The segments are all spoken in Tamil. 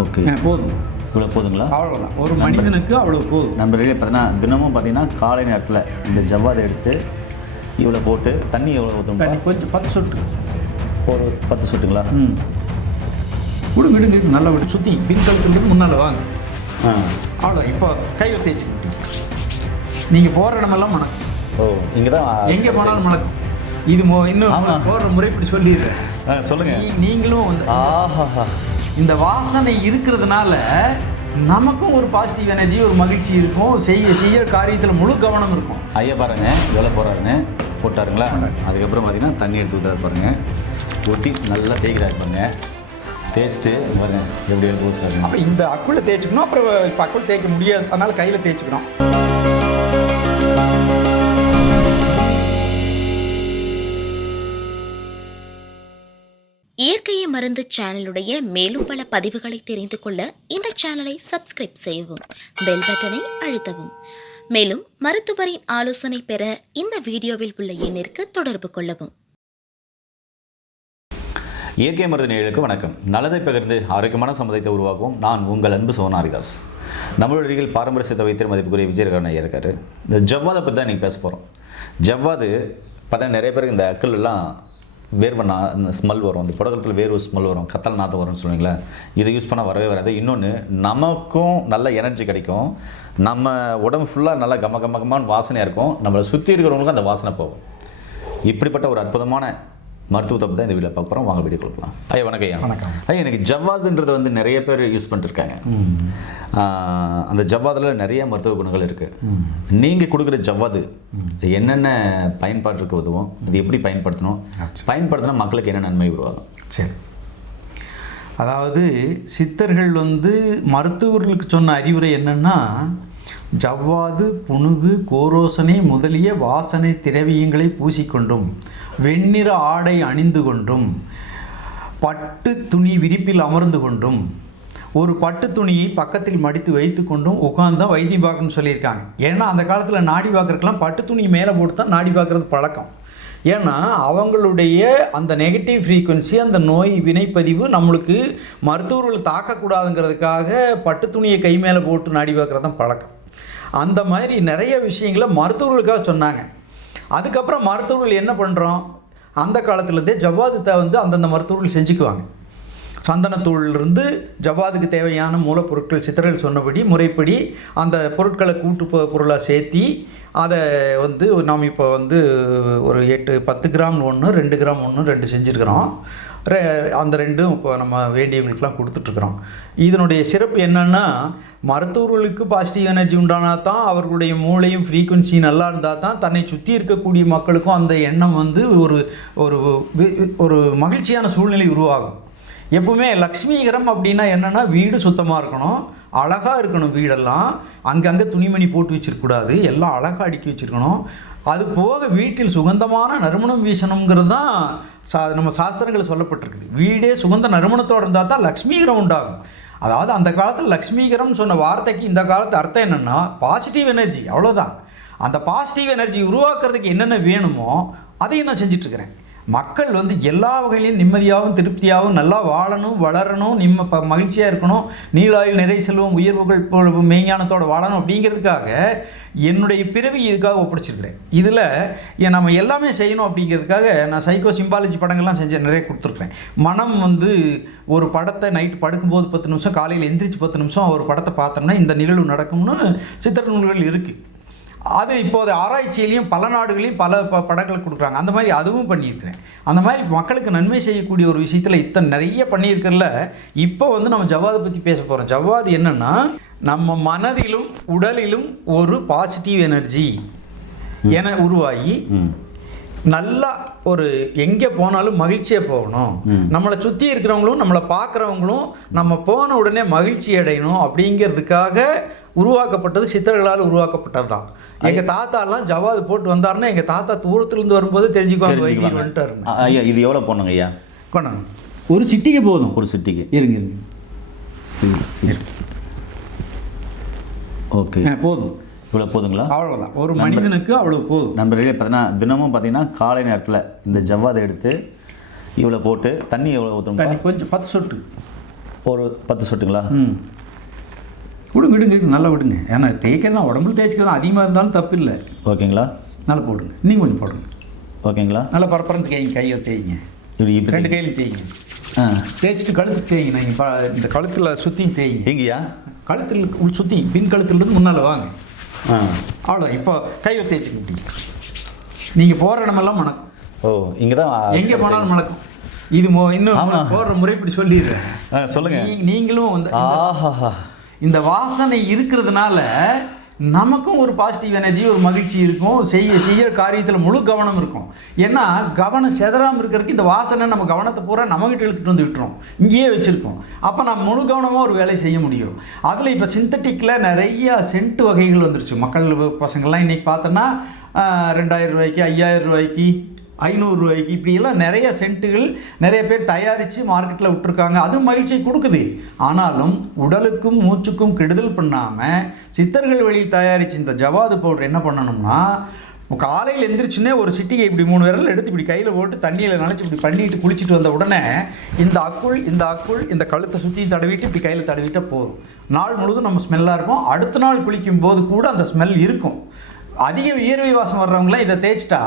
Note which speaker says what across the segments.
Speaker 1: ஓகே.
Speaker 2: போதும்.
Speaker 1: இவ்வளோ போதுங்களா?
Speaker 2: அவ்வளோதான் ஒரு மனிதனுக்கு அவ்வளோ போதும்.
Speaker 1: நண்பர்களே பார்த்தீங்கன்னா தினமும் பார்த்தீங்கன்னா காலை நேரத்தில் இந்த ஜவ்வாதை எடுத்து இவ்வளோ போட்டு தண்ணி எவ்வளோ ஊற்றணும்
Speaker 2: தண்ணி கொஞ்சம் பத்து சொட்டு.
Speaker 1: ஒரு பத்து சொட்டுங்களா?
Speaker 2: ம். விடுங்க விடுங்க விடுங்க, நல்லா விடு. சுற்றி பின்கழுத்துலேருந்து முன்னால் வாங்க.
Speaker 1: ஆ.
Speaker 2: அவ்வளோதான் இப்போ கையில் தேய்ச்சிக்கிட்டு நீங்கள் போகிற இடமெல்லாம் மணக்கும்
Speaker 1: ஓ இங்கே தான்
Speaker 2: எங்கே போனாலும் மணக்கும் இது மோ இன்னும். போடுற முறைப்படி சொல்லிடுறேன்.
Speaker 1: சொல்லுங்கள்
Speaker 2: நீங்களும் வந்து
Speaker 1: ஆஹா
Speaker 2: இந்த வாசனை இருக்கிறதுனால நமக்கும் ஒரு பாசிட்டிவ் எனர்ஜி ஒரு மகிழ்ச்சி இருக்கும். செய்ய செய்கிற காரியத்தில் முழு கவனம் இருக்கும்.
Speaker 1: ஐயா பாருங்க எவ்வளோ போடுறாருன்னு போட்டாருங்களா? அதுக்கப்புறம் பார்த்தீங்கன்னா தண்ணி எடுத்து ஊற்றுறாரு பாருங்க. ஊற்றி நல்லா தேய்க்கிறாரு பாருங்க. தேய்ச்சிட்டு பாருங்க எப்படி பூசுறாரு
Speaker 2: அப்போ இந்த அக்குள்ள தேய்ச்சிக்கணும் அப்புறம் இப்போ அக்குள் தேய்க்க முடியாது. அதனால கையில் தேய்ச்சிக்கிறோம்
Speaker 3: இயற்கையை மருந்து சேனலுடைய மேலும் பல பதிவுகளை தெரிந்து கொள்ள இந்த சேனலை சப்ஸ்கிரைப் செய்யவும் பெல் பட்டனை அழுத்தவும். மேலும் மருத்துவரின் ஆலோசனை பெற இந்த வீடியோவில் உள்ள எண்ணிற்கு தொடர்பு கொள்ளவும்.
Speaker 1: இயற்கை மருந்து நிகழ்வுக்கு வணக்கம். நல்லதை பகிர்ந்து ஆரோக்கியமான சமுதாயத்தை உருவாக்குவோம். நான் உங்கள் அன்பு சோனாரிதாஸ். நம்மளுடைய பாரம்பரிய சித்த வைத்தியர் மதிப்புக்குரிய விஜயகரன் இருக்காரு. இந்த ஜவ்வாதை பற்றி தான் இன்றைக்கி பேச போகிறோம் ஜவ்வாது பார்த்தா நிறைய பேருக்கு இந்த அக்கல் எல்லாம் வேர்வை நா ஸ்மெல் வரும். அந்த புடகத்தில் வேர்வை ஸ்மெல் வரும். கத்தல் நாற்றம் வரும்னு சொல்லுவீங்களா. இதை யூஸ் பண்ணால் வரவே வராது. இன்னொன்று நமக்கும் நல்ல எனர்ஜி கிடைக்கும். நம்ம உடம்பு ஃபுல்லாக நல்லா கம கம கமான வாசனையாக இருக்கும். நம்மளை சுற்றி இருக்கிறவங்களுக்கும் அந்த வாசனை போகும். இப்படிப்பட்ட ஒரு அற்புதமான மருத்துவத்தை தான் இந்த வீடியோ பார்க்க போகிறோம் வாங்க வீடியோ கொடுக்கலாம் ஐயா வணக்கம் ஐயா.
Speaker 2: வணக்கம்.
Speaker 1: ஐயா எனக்கு ஜவ்வாதுன்றது வந்து நிறைய பேர் யூஸ் பண்ணிருக்காங்க அந்த ஜவ்வாதில் நிறைய மருத்துவ குணங்கள் இருக்குது நீங்கள் கொடுக்குற ஜவ்வாது என்னென்ன பயன்பாட்டிற்கு உதவும்? அது எப்படி பயன்படுத்தணும்? பயன்படுத்தினா மக்களுக்கு என்ன நன்மை உருவாகும்?
Speaker 2: சரி. அதாவது சித்தர்கள் வந்து மருத்துவர்களுக்கு சொன்ன அறிவுரை என்னன்னா ஜவ்வாது புணுகு கோரோசனை முதலிய வாசனை திரவியங்களை பூசிக்கொண்டும் வெண்ணிற ஆடை அணிந்து கொண்டும் பட்டு துணி விரிப்பில் அமர்ந்து கொண்டும் ஒரு பட்டு துணியை பக்கத்தில் மடித்து வைத்து கொண்டும் உட்காந்து வைத்தியம் பார்க்கணும்னு சொல்லியிருக்காங்க. ஏன்னா அந்த காலத்தில் நாடி பார்க்குறக்கெல்லாம் பட்டு துணி மேலே போட்டு தான் நாடி பார்க்குறது பழக்கம். ஏன்னா அவங்களுடைய அந்த நெகட்டிவ் ஃப்ரீக்குவென்சி அந்த நோய் வினைப்பதிவு நம்மளுக்கு மருத்துவர்கள் தாக்கக்கூடாதுங்கிறதுக்காக பட்டு துணியை கை மேலே போட்டு நாடி பார்க்குறது தான் பழக்கம். அந்த மாதிரி நிறைய விஷயங்களை மருத்துவர்களுக்காக சொன்னாங்க. அதுக்கப்புறம் மருத்துவர்கள் என்ன பண்ணுறோம் அந்த காலத்துலேருந்தே ஜவ்வாதுத்தை வந்து அந்தந்த மருத்துவர்கள் செஞ்சுக்குவாங்க. சந்தனத்தூள்லேருந்து ஜவ்வாதுக்கு தேவையான மூலப்பொருட்கள் சித்தர்கள் சொன்னபடி முறைப்படி அந்த பொருட்களை கூட்டு பொருளாக சேர்த்தி அதை வந்து நாம் இப்போ வந்து ஒரு எட்டு பத்து கிராம் ஒன்று ரெண்டு கிராம் ஒன்று ரெண்டு செஞ்சுருக்கிறோம். அந்த ரெண்டும் இப்போ நம்ம வேண்டியவங்களுக்கெல்லாம் கொடுத்துட்ருக்குறோம். இதனுடைய சிறப்பு என்னன்னா மருத்துவர்களுக்கு பாசிட்டிவ் எனர்ஜி உண்டானா தான் அவர்களுடைய மூளையும் ஃப்ரீக்குவன்சி நல்லா இருந்தால் தான் தன்னை சுற்றி இருக்கக்கூடிய மக்களுக்கும் அந்த எண்ணம் வந்து ஒரு ஒரு ஒரு மகிழ்ச்சியான சூழ்நிலை உருவாகும். எப்பவுமே லக்ஷ்மிகரம் அப்படின்னா என்னென்னா வீடு சுத்தமாக இருக்கணும். அழகாக இருக்கணும் வீடெல்லாம். அங்கங்கே துணிமணி போட்டு வச்சிருக்கக்கூடாது. எல்லாம் அழகாக அடுக்கி வச்சிருக்கணும். அது போக வீட்டில் சுகந்தமான நறுமணம் வீசணுங்கிறது தான் சா நம்ம சாஸ்திரங்கள் சொல்லப்பட்டிருக்குது. வீடே சுகந்த நறுமணத்தோடு இருந்தால் தான் லக்ஷ்மீகரம் உண்டாகும். அதாவது அந்த காலத்தில் லக்ஷ்மிகரம் சொன்ன வார்த்தைக்கு இந்த காலத்து அர்த்தம் என்னென்னா பாசிட்டிவ் எனர்ஜி அவ்வளோதான் அந்த பாசிட்டிவ் எனர்ஜி உருவாக்குறதுக்கு என்னென்ன வேணுமோ அதையும் நான் செஞ்சிட்ருக்கிறேன் மக்கள் வந்து எல்லா வகையிலையும் நிம்மதியாகவும் திருப்தியாகவும் நல்லா வாழணும் வளரணும் நிம்ம ப மகிழ்ச்சியாக இருக்கணும் நீளாயில் நிறை செல்வம் உயர்வுகள் பொ- மெய்ஞானத்தோட வாழணும் அப்படிங்கிறதுக்காக என்னுடைய பிறவி இதுக்காக ஒப்படைச்சிருக்கிறேன். இதில் நம்ம எல்லாமே செய்யணும் அப்படிங்கிறதுக்காக நான் சைக்கோ சிம்பாலஜி படங்கள்லாம் செஞ்சு நிறைய கொடுத்துருக்குறேன். மனம் வந்து ஒரு படத்தை நைட் படுக்கும்போது பத்து நிமிஷம் காலையில் எந்திரிச்சு பத்து நிமிஷம் ஒரு படத்தை பார்த்தோம்னா இந்த நிகழ்வு நடக்கும்னு சித்திர நூல்கள் இருக்குது அது இப்போது ஆராய்ச்சியிலையும் பல நாடுகளையும் பல ப படங்கள் கொடுக்குறாங்க. அந்த மாதிரி அதுவும் பண்ணியிருக்கிறேன். அந்த மாதிரி மக்களுக்கு நன்மை செய்யக்கூடிய ஒரு விஷயத்தில் இத்தனை நிறைய பண்ணியிருக்கிறதுல இப்போ வந்து நம்ம ஜவ்வாதை பற்றி பேச போகிறோம் ஜவ்வாது என்னென்னா நம்ம மனதிலும் உடலிலும் ஒரு பாசிட்டிவ் எனர்ஜி என உருவாகி நல்லா ஒரு எங்கே போனாலும் மகிழ்ச்சியாக போகணும். நம்மளை சுற்றி இருக்கிறவங்களும் நம்மளை பார்க்குறவங்களும் நம்ம போன உடனே மகிழ்ச்சி அடையணும் அப்படிங்கிறதுக்காக உருவாக்கப்பட்டது சித்தர்களால் உருவாக்கப்பட்டது தான் எங்கள் தாத்தாலாம் ஜவாது போட்டு வந்தாருன்னா எங்கள் தாத்தா தூரத்துலேருந்து வரும்போது தெரிஞ்சுக்குவாங்க வைத்தியர்
Speaker 1: ஆ, ஐயா இது எவ்வளோ போடணுங்க ஐயா?
Speaker 2: கொண்டாங்க. ஒரு சிட்டிக்கு போதும்.
Speaker 1: ஒரு சிட்டிக்கு.
Speaker 2: இருங்க இருங்க.
Speaker 1: ஓகே.
Speaker 2: ஆ, போதும்.
Speaker 1: இவ்வளோ போதுங்களா?
Speaker 2: அவ்வளோதான் ஒரு மனிதனுக்கு அவ்வளோ போதும்.
Speaker 1: நண்பர்களே பார்த்தீங்கன்னா தினமும் பார்த்தீங்கன்னா காலை நேரத்தில் இந்த ஜவ்வாதை எடுத்து இவ்வளோ போட்டு தண்ணி எவ்வளோ
Speaker 2: தண்ணி
Speaker 1: ஊற்றணும்
Speaker 2: கொஞ்சம் பத்து சொட்டு.
Speaker 1: ஒரு பத்து சொட்டுங்களா?
Speaker 2: ம். விடுங்க விடுங்க நல்லா விடுங்க. ஏன்னா தேய்க்கலாம் உடம்புல தேய்ச்சிக்கலாம் அதிகமாக இருந்தாலும் தப்பு இல்லை
Speaker 1: ஓகேங்களா?
Speaker 2: நல்லா போடுங்க. நீங்கள் கொஞ்சம் போடுங்க.
Speaker 1: ஓகேங்களா?
Speaker 2: நல்லா பரப்பரந்து கைங்க கையை தேய்ங்க.
Speaker 1: இப்படி
Speaker 2: ரெண்டு கையிலையும் தேய்ங்க.
Speaker 1: ஆ
Speaker 2: தேய்ச்சிட்டு கழுத்து தேய்ங்க நீங்கள் இந்த கழுத்தில் சுற்றியும் தேய்ங்க.
Speaker 1: எங்கேயா?
Speaker 2: கழுத்தில் உள் சுற்றி பின் கழுத்துலேருந்து முன்னால் வாங்க.
Speaker 1: ஆ.
Speaker 2: அவ்வளோ இப்போ கையில் தேய்ச்சிக்க முடியும். நீங்கள் போகிற இடமெல்லாம் மணக்கும்
Speaker 1: ஓ இங்கே தான்
Speaker 2: எங்கே போனாலும் மணக்கும். இது மோ இன்னும். போடுற முறை இப்படி சொல்லிடுறேன்.
Speaker 1: ஆ சொல்லுங்கள்
Speaker 2: நீங்களும் வந்து
Speaker 1: ஆஹா
Speaker 2: இந்த வாசனை இருக்கிறதுனால நமக்கும் ஒரு பாசிட்டிவ் எனர்ஜி ஒரு மகிழ்ச்சி இருக்கும். செய்ய செய்கிற காரியத்தில் முழு கவனம் இருக்கும். ஏன்னா கவனம் செதறாமல் இருக்கிறதுக்கு இந்த வாசனை நம்ம கவனத்தை பூரா நம்மகிட்ட இழுத்துட்டு வந்து விட்டுரும். இங்கேயே வச்சுருக்கோம். அப்போ நம்ம முழு கவனமாக ஒரு வேலையை செய்ய முடியும். அதில் இப்போ சிந்தட்டிக்கில் நிறைய சென்ட் வகைகள் வந்துருச்சு. மக்கள் பசங்கள்லாம் இன்றைக்கி பார்த்தோன்னா ரெண்டாயிரம் ரூபாய்க்கு ஐயாயிரம் ரூபாய்க்கு ஐநூறுரூவாய்க்கு இப்படியெல்லாம் நிறைய சென்ட்டுகள் நிறைய பேர் தயாரித்து மார்க்கெட்டில் விட்டுருக்காங்க. அதுவும் மகிழ்ச்சியை கொடுக்குது. ஆனாலும் உடலுக்கும் மூச்சுக்கும் கெடுதல் பண்ணாமல் சித்தர்கள் வழியில் தயாரித்து இந்த ஜவாது பவுடர் என்ன பண்ணணும்னா காலையில் எந்திரிச்சுன்னே ஒரு சிட்டிகை இப்படி மூணு விரல் எடுத்து இப்படி கையில் போட்டு தண்ணியில் நினச்சி இப்படி பண்ணிட்டு குளிச்சுட்டு வந்த உடனே இந்த அக்குள் இந்த அக்குள் இந்த கழுத்தை சுற்றி தடவிட்டு இப்படி கையில் தடவிட்டால் போதும். நாள் முழுதும் நம்ம ஸ்மெல்லாக இருக்கும் அடுத்த நாள் குளிக்கும் போது கூட அந்த ஸ்மெல் இருக்கும். அதிக வியர்வை வாசம் வர்றவங்களாம் இதை தேய்ச்சிட்டா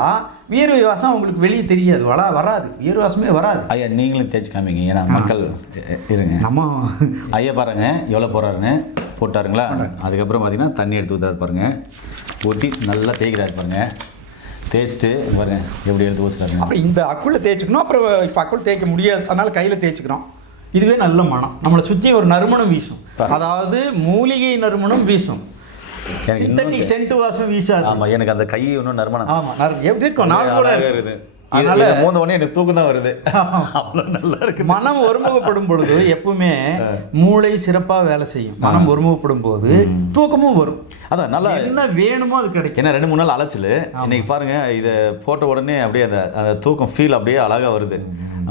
Speaker 2: வியர்வை வாசம் அவங்களுக்கு வெளியே தெரியாது வளா வராது. வியர்வை வாசமே வராது.
Speaker 1: ஐயா நீங்களும் தேய்ச்சி காமிங்க. ஏன்னா மக்கள் இருங்க.
Speaker 2: நம்ம
Speaker 1: ஐயா பாருங்க எவ்வளோ போடுறாருன்னு போட்டாருங்களா? அதுக்கப்புறம் பார்த்தீங்கன்னா தண்ணி எடுத்து ஊற்றுறாரு பாருங்க. ஊற்றி நல்லா தேய்க்கிறாரு பாருங்க. தேய்ச்சிட்டு பாருங்க எப்படி எடுத்து ஊற்றுறாருங்க
Speaker 2: அப்புறம் இந்த அக்குள்ள தேய்ச்சிக்கணும் அப்புறம் இப்போ அக்குள் தேய்க்க முடியாது. அதனால கையில் தேய்ச்சிக்கிறோம். இதுவே நல்ல மனம். நம்மளை சுற்றி ஒரு நறுமணம் வீசும். அதாவது மூலிகை நறுமணம் வீசும். சிந்தட்டிக் சென்ட் வாசம் வீசாது.
Speaker 1: ஆமாம் எனக்கு அந்த கை இன்னும் நறுமணம்
Speaker 2: ஆமா நறு எப்படி இருக்கும்? நாள் கூட இருக்குது. அதனால
Speaker 1: மூந்த உடனே எனக்கு தூக்கம் தான் வருது. அவ்வளோ நல்லா இருக்கு
Speaker 2: மனம் ஒருமுகப்படும் பொழுது எப்பவுமே மூளை சிறப்பா வேலை செய்யும். மனம் ஒருமுகப்படும் போது தூக்கமும் வரும்.
Speaker 1: அதான் நல்லா
Speaker 2: என்ன வேணுமோ அது கிடைக்கும்.
Speaker 1: ஏன்னா ரெண்டு மூணு நாள் அலைச்சல். இன்னைக்கு பாருங்க இதை போட்ட உடனே அப்படியே அந்த அந்த தூக்கம் ஃபீல் அப்படியே அழகா வருது.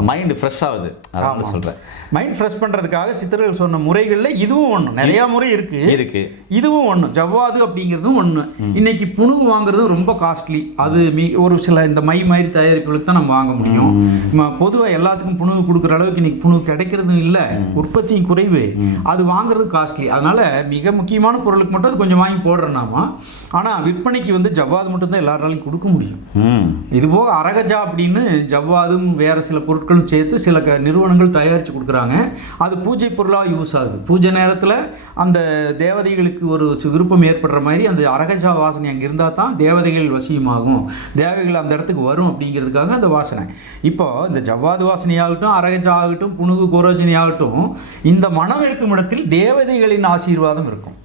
Speaker 1: மைண்ட் ஃப்ரெஷ் ஆகுது. அதான் சொல்றேன்.
Speaker 2: மைண்ட் ஃப்ரெஷ் பண்றதுக்காக சித்தர்கள் சொன்ன முறைகள்ல இதுவும் ஒண்ணு. நிறைய முறை இருக்கு.
Speaker 1: இருக்கு.
Speaker 2: இதுவும் ஒண்ணு. ஜவ்வாது அப்படிங்கிறதும் ஒண்ணு. இன்னைக்கு புணுகு வாங்குறது ரொம்ப காஸ்ட்லி அது மீ. ஒரு சில இந்த மை மாதிரி தயாரிப்புகளுக்கு தான் நம்ம வாங்க முடியும். ம- பொதுவா எல்லாத்துக்கும் புணுகு கொடுக்குற அளவுக்கு இன்னைக்கு புணுகு கிடைக்கிறதும் இல்ல. உற்பத்தியும் குறைவு. அது வாங்குறது காஸ்ட்லி அதனால மிக முக்கியமான பொருளுக்கு மட்டும் அது கொஞ்சம் வாங்கி போடுறோம் நாம. ஆனா விற்பனைக்கு வந்து ஜவ்வாது மட்டும் தான் எல்லாராலையும் கொடுக்க முடியும். இது போக அரகஜா அப்படின்னு ஜவ்வாதும் வேறு சில பொருட்களும் சேர்த்து சில க நிறுவனங்கள் தயாரித்து கொடுக்குறாங்க. அது பூஜை பொருளாக யூஸ் ஆகுது. பூஜை நேரத்தில் அந்த தேவதைகளுக்கு ஒரு விருப்பம் ஏற்படுற மாதிரி அந்த அரகஜா வாசனை அங்கே இருந்தால் தான் தேவதைகள் வசியமாகும். தேவதைகள் அந்த இடத்துக்கு வரும் அப்படிங்கிறதுக்காக அந்த வாசனை. இப்போ இந்த ஜவ்வாது வாசனையாகட்டும் அரகஜா ஆகட்டும் புணுகு கோரோஜனி ஆகட்டும் இந்த மனம் இருக்கும் இடத்தில் தேவதைகளின் ஆசீர்வாதம் இருக்கும்.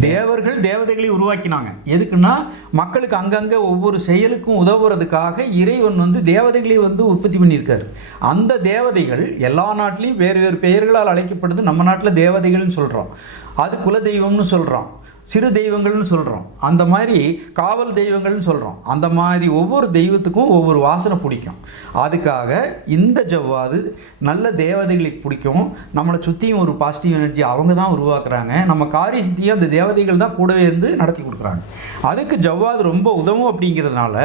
Speaker 2: தேவர்கள் தேவதைகளை உருவாக்கினாங்க. எதுக்குன்னா மக்களுக்கு அங்கங்கே ஒவ்வொரு செயலுக்கும் உதவுறதுக்காக இறைவன் வந்து தேவதைகளை வந்து உற்பத்தி பண்ணியிருக்காரு. அந்த தேவதைகள் எல்லா நாட்டிலையும் வேறு வேறு பெயர்களால் அழைக்கப்படுது. நம்ம நாட்டில் தேவதைகள்னு சொல்கிறோம் அது குலதெய்வம்னு சொல்கிறோம் சிறு தெய்வங்கள்னு சொல்கிறோம் அந்த மாதிரி காவல் தெய்வங்கள்னு சொல்கிறோம் அந்த மாதிரி ஒவ்வொரு தெய்வத்துக்கும் ஒவ்வொரு வாசனை பிடிக்கும். அதுக்காக இந்த ஜவ்வாது நல்ல தேவதைகளுக்கு பிடிக்கும். நம்மளை சுற்றியும் ஒரு பாசிட்டிவ் எனர்ஜி அவங்க தான் உருவாக்குறாங்க. நம்ம காரிய சித்தியை அந்த தேவதைகள் தான் கூடவே இருந்து நடத்தி கொடுக்குறாங்க. அதுக்கு ஜவ்வாது ரொம்ப உதவும் அப்படிங்கிறதுனால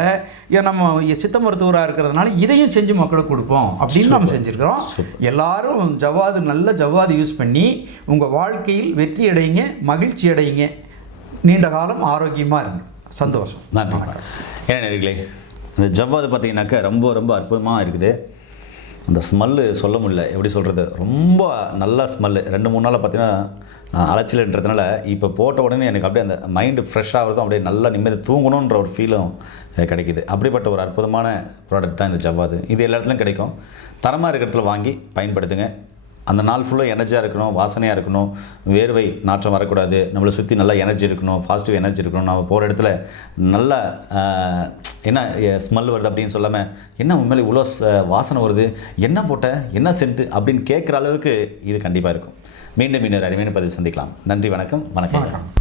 Speaker 2: ஏன் நம்ம சித்த மருத்துவராக இருக்கிறதுனால இதையும் செஞ்சு மக்களுக்கு கொடுப்போம் அப்படின்னு நம்ம செஞ்சுருக்கிறோம். எல்லாரும் ஜவ்வாது நல்ல ஜவ்வாது யூஸ் பண்ணி உங்கள் வாழ்க்கையில் வெற்றி அடையுங்க மகிழ்ச்சி அடையுங்க நீண்ட காலம் ஆரோக்கியமாக இருங்க சந்தோஷம்.
Speaker 1: நன்றி. ஏன்னா நேர்களே இந்த ஜவ்வாது பார்த்தீங்கன்னாக்கா ரொம்ப ரொம்ப அற்புதமாக இருக்குது. அந்த ஸ்மெல்லு சொல்ல முடியல. எப்படி சொல்கிறது ரொம்ப நல்ல ஸ்மெல்லு. ரெண்டு மூணு நாளில் பார்த்தீங்கன்னா அலைச்சல்ன்றதுனால இப்போ போட்ட உடனே எனக்கு அப்படியே அந்த மைண்டு ஃப்ரெஷ் ஆகிறதும் அப்படியே நல்லா நிம்மதி தூங்கணுன்ற ஒரு ஃபீலும் கிடைக்குது. அப்படிப்பட்ட ஒரு அற்புதமான ப்ராடக்ட் தான் இந்த ஜவ்வாது. இது எல்லா இடத்துலையும் கிடைக்கும். தரமாக இருக்கிற இடத்துல வாங்கி பயன்படுத்துங்க. அந்த நாள் ஃபுல்லாக எனர்ஜியாக இருக்கணும் வாசனையாக இருக்கணும். வேர்வை நாற்றம் வரக்கூடாது. நம்மளை சுற்றி நல்லா எனர்ஜி இருக்கணும் பாசிட்டிவ் எனர்ஜி இருக்கணும். நம்ம போகிற இடத்துல நல்ல என்ன ஸ்மெல் வருது அப்படின்னு சொல்லாமல் என்ன உண்மையிலே இவ்வளோ வாசனை வருது? என்ன போட்ட? என்ன சென்ட்டு அப்படின்னு கேட்குற அளவுக்கு இது கண்டிப்பாக இருக்கும். மீண்டும் இன்னொரு அருமையான பதிவு சந்திக்கலாம். நன்றி வணக்கம். வணக்கம்.
Speaker 2: வணக்கம்.